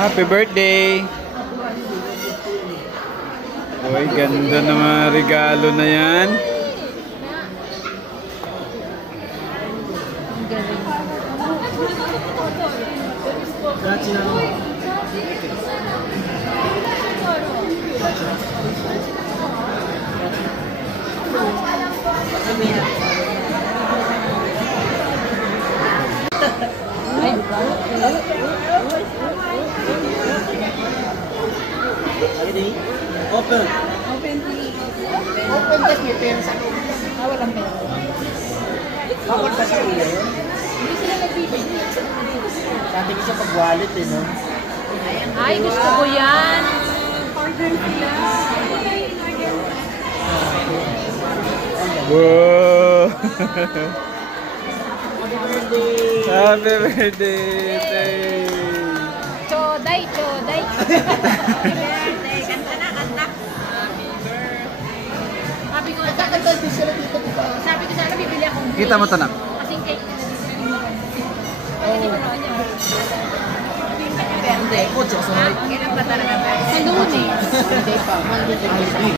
Happy birthday! Uy, ganda ng mga regalo na yan. Open. Open just may pera sa akin. Walang pera. Bawal ba sa iya yun? Hindi sila nagbibigay. Sabi ko sa pag-wallet eh, no? Ay, gusto ko yan. Order sila. Wow! Happy birthday! Happy birthday! Choday, choday. Happy birthday. Kanta na, kanta. Happy birthday. Sabi ko, Nagkakanta din sila dito, di ba? sabi ko sana bibili akong Kita mo tanak. kasing cake na hindi mo naman yun. Happy birthday. Ko, Diyos. Kailan ba talaga ba? Sa lunes. Monday pa. Monday pa.